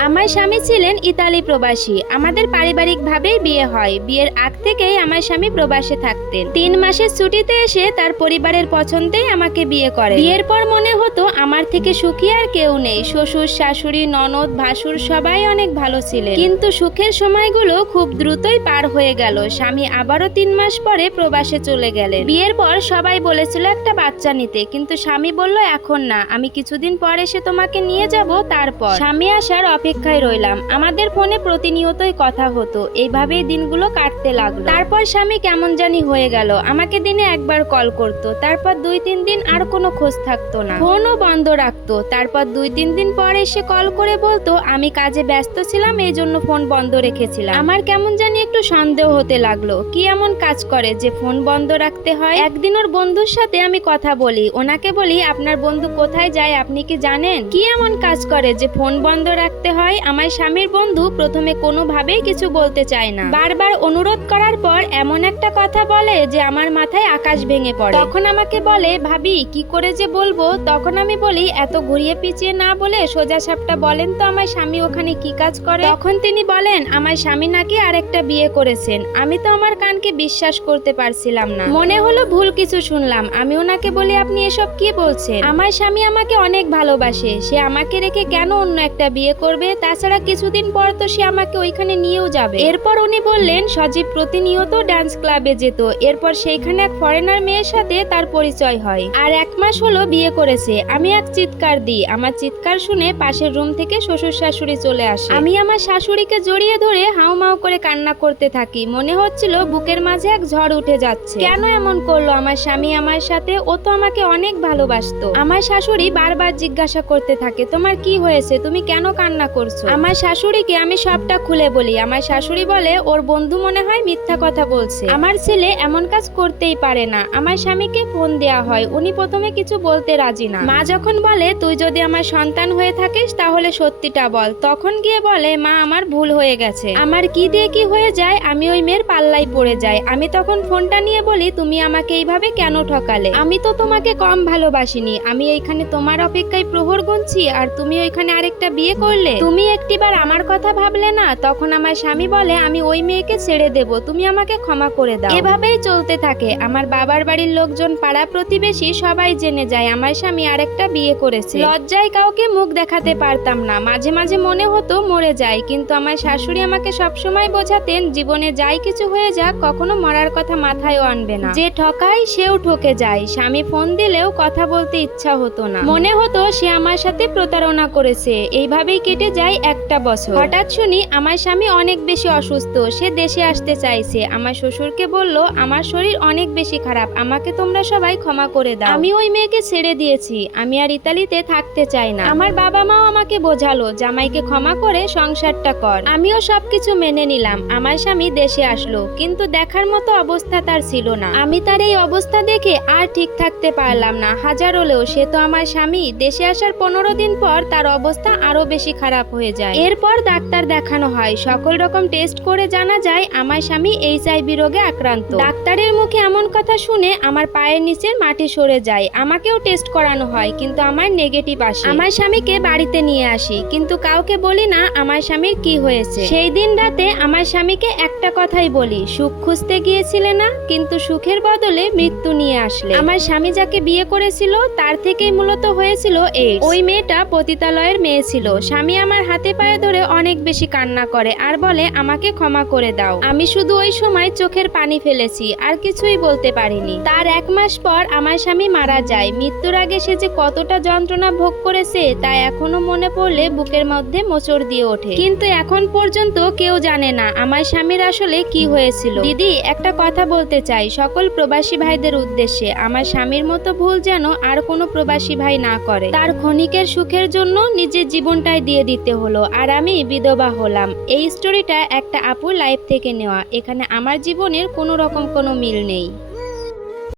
আমার স্বামী ছিলেন ইতালি প্রবাসী। আমাদের পারিবারিকভাবেই বিয়ে হয়। বিয়ের আগ থেকেই আমার স্বামী প্রবাসে থাকতেন। তিন মাসের ছুটিতে এসে তার পরিবারের পছন্দেই আমাকে বিয়ে করে। বিয়ের পর মনে হতো আমার থেকে সুখী আর কেউ নেই। শ্বশুর, শাশুড়ি, ননদ, ভাসুর সবাই অনেক ভালো ছিলেন। কিন্তু সুখের সময়গুলো খুব দ্রুতই পার হয়ে গেল। স্বামী আবারও তিন মাস পরে প্রবাসে চলে গেলেন। বিয়ের পর সবাই বলেছিল একটা বাচ্চা নিতে। কিন্তু স্বামী বলল, এখন না। আমি কিছুদিন পর এসে তোমাকে নিয়ে যাব তারপর। স্বামী আসার অপেক্ষায় রইলাম। আমাদের ফোনে প্রতিনিয়তই কথা হতো। এইভাবেই দিনগুলো কাটতে লাগল। তারপর স্বামী কেমন জানি হয়ে গেল। আমাকে দিনে একবার কল করত। তারপর দুই, তিন দিন আর কোনো খোঁজ থাকতো না। ফোনও বন্ধ রাখতো। তারপর দুই, তিন দিন পর এসে কল করে বলতো, আমি কাজে ব্যস্ত ছিলাম এই জন্য ফোন বন্ধ রেখেছিলাম। আমার কেমন জানি একটু সন্দেহ হতে লাগল। কি এমন কাজ করে যে ফোন বন্ধ রাখতে হয়? একদিন ওর বন্ধুর সাথে আমি কথা বলি। ওনাকে বলি, আপনার বন্ধু কোথায় যায়? আপনি কি জানেন? কি এমন কাজ করে যে ফোন বন্ধ রাখতে হয়, আমার স্বামীর বন্ধু প্রথমে কোনোভাবেই কিছু বলতে চায় না। বারবার অনুরোধ করার পর এমন একটা কথা বলে যে আমার মাথায় আকাশ ভেঙে পড়ে। তখন আমাকে বলে, ভাবি, কি করে যে বলব? তখন আমি বলি, এত ঘুরিয়ে পিছিয়ে না বলে সোজা সাপটা বলেন তো আমার স্বামী ওখানে কি কাজ করে? তখন তিনি বলেন, আমার স্বামী নাকি আরেকটা বিয়ে করেছেন। আমি তো আমার কানকে বিশ্বাস করতে পারছিলাম না। মনে হলো ভুল কিছু শুনলাম। আমি ওনাকে বলি, আপনি এসব কি বলছেন? আমার স্বামী আমাকে অনেক ভালোবাসে। সে আমাকে রেখে কেন অন্য একটা বিয়ে করবে? তাছাড়া কিছুদিন পর তো সে আমাকে ওইখানে নিয়েও যাবে। এরপর উনি বললেন, সজীব প্রতিনিয়ত ডান্স ক্লাবে যেত। এরপর সেইখানে এক ফরেনার মেয়ের সাথে তার পরিচয় হয়। আর এক মাস হলো বিয়ে করেছে। আমি এক চিৎকার দিই। আমার চিৎকার শুনে পাশের রুম থেকে শ্বশুর শাশুড়ি চলে আসে। আমি আমার শাশুড়িকে জড়িয়ে ধরে হাউ মাউ করে কান্না করতে থাকি। মনে হচ্ছিল বুকের মাঝে এক ঝড় উঠে যাচ্ছে। কেন এমন করল? আমার স্বামী আমার সাথে, ও তো আমাকে অনেক ভালোবাসতো। আমার শাশুড়ি বারবার জিজ্ঞাসা করতে থাকে, তোমার কি হয়েছে? তুমি কেন কান্না করছ? আমার শাশুড়িকে আমি সবটা খুলে বলি। আমার শাশুড়ি বলে, ওর বন্ধু মনে হয় মিথ্যা কথা বলছে। আমার ছেলে এমন কাজ করতেই পারে না। আমার স্বামীকে ফোন দেয়া হয়। উনি প্রথমে কিছু বলতে রাজি না। মা যখন বলে, তুই যদি আমার সন্তান হয়ে থাকিস, তাহলে সত্যিটা বল। তখন গিয়ে বলে, মা, আমার ভুল হয়ে গেছে। আমার কি দিয়ে কি হয়ে যায়, আমি ওই মেয়ের পাল্লাই পড়ে যাই। আমি তখন ফোনটা নিয়ে বলি, তুমি আমাকে এইভাবে কেন ঠকালে? আমি তো তোমাকে কম ভালোবাসিনি। আমি এইখানে তোমার অপেক্ষায় প্রহর গুনছি, আর তুমি ওইখানে আরেকটা বিয়ে করলে? তুমি একটিবার আমার কথা ভাবলে না, তখন আমার স্বামী বলে, আমি ওই মেয়েকে ছেড়ে দেব, তুমি আমাকে ক্ষমা করে দাও। এভাবেই চলতে থাকে। আমার বাবার বাড়ির লোকজন পাড়া প্রতিবেশী সবাই জেনে যায়, আমার স্বামী আরেকটা বিয়ে করেছে। লজ্জায় কাউকে মুখ দেখাতে পারতাম না। মাঝে মাঝে মনে হতো মরে যায়, কিন্তু আমার শাশুড়ি আমাকে সবসময় বোঝাতেন, জীবনে যাই কিছু হয়ে যাক, কখনো মরার কথা মাথায়ও আনবে না। যে ঠকায়, সেও ঠকে যায়। স্বামী ফোন দিলেও কথা বলতে ইচ্ছা হতো না। মনে হতো সে আমার সাথে প্রতারণা করেছে। এইভাবেই কেটে যায় একটা বছর। হঠাৎ শুনি আমার স্বামী অনেক বেশি অসুস্থ, সে দেশে আসতে চাইছে। আমার শ্বশুরকে বলল, আমার শরীর অনেক বেশি খারাপ, আমাকে তোমরা সবাই ক্ষমা করে দাও। আমি ওই মেয়েকে ছেড়ে দিয়েছি, আমি আর ইতালিতে থাকতে চাই না। আমার বাবা মাও আমাকে বোঝালো, জামাইকে ক্ষমা করে সংসারটা কর। আমিও সবকিছু মেনে নিলাম, আমার স্বামী দেশে আসলো, কিন্তু দেখার মতো অবস্থা তার ছিল না। আমি তার এই অবস্থা দেখে আর ঠিক থাকতে পারলাম না, হাজার হলেও সে তো আমার স্বামী। দেশে আসার পনেরো দিন পর তার অবস্থা আরও বেশি খারাপ হয়ে যায়। এরপর ডাক্তার দেখানো হয়, সকল রকম টেস্ট করে জানা যায় আমার স্বামী এইচ এইচআইভি রোগে আক্রান্ত। ডাক্তারের মুখে এমন কথা শুনে আমার পায়ের নিচের মাটি সরে যায়। আমাকেও টেস্ট করানো হয়, কিন্তু আমার নেগেটিভ আসে। আমার স্বামীকে বাড়িতে নিয়ে আসি, কিন্তু কাউকে বলি না আমার স্বামীর কি হয়েছে। সেই দিন রাতে আমার স্বামীকে একটা কথাই বলি, সুখ খুঁজতে গিয়েছিলে না, কিন্তু সুখের বদলে মৃত্যু নিয়ে আসলে। আমার স্বামী যাকে বিয়ে করেছিল, তার থেকেই মূলত হয়েছিল এই ওই মেয়েটা পতিতালয়ের মেয়ে ছিল। স্বামী আমার হাতে পায়ে ধরে অনেক বেশি কান্না করে আর বলে, আমাকে ক্ষমা করে দাও। আমি শুধু ওই সময় চোখের পানি ফেলেছি, আর কিছুই বলতে পারিনি। তার এক মাস পর আমার স্বামী মারা যায়। মৃত্যুর আগে সে যে কতটা যন্ত্রণা ভোগ করেছে, তা এখনও মনে পড়লে বুকের মধ্যে মোচড় দিয়ে ওঠে। কিন্তু এখন পর্যন্ত কেউ জানে না আমার স্বামীর আসলে কি হয়েছিল। দিদি, একটা কথা বলতে চাই। সকল প্রবাসী ভাইদের উদ্দেশ্যে, আমার স্বামীর মতো ভুল যেন আর কোনো প্রবাসী ভাই না করে। তার ক্ষণিকের সুখের জন্য নিজের জীবনটাই দিয়ে দিতে হলো আর আমি বিধবা হলাম। এই স্টোরিটা একটা আপুর লাইফ থেকে নেওয়া। এখানে আমার জীবনের কোনো রকম কোনো মিল নেই।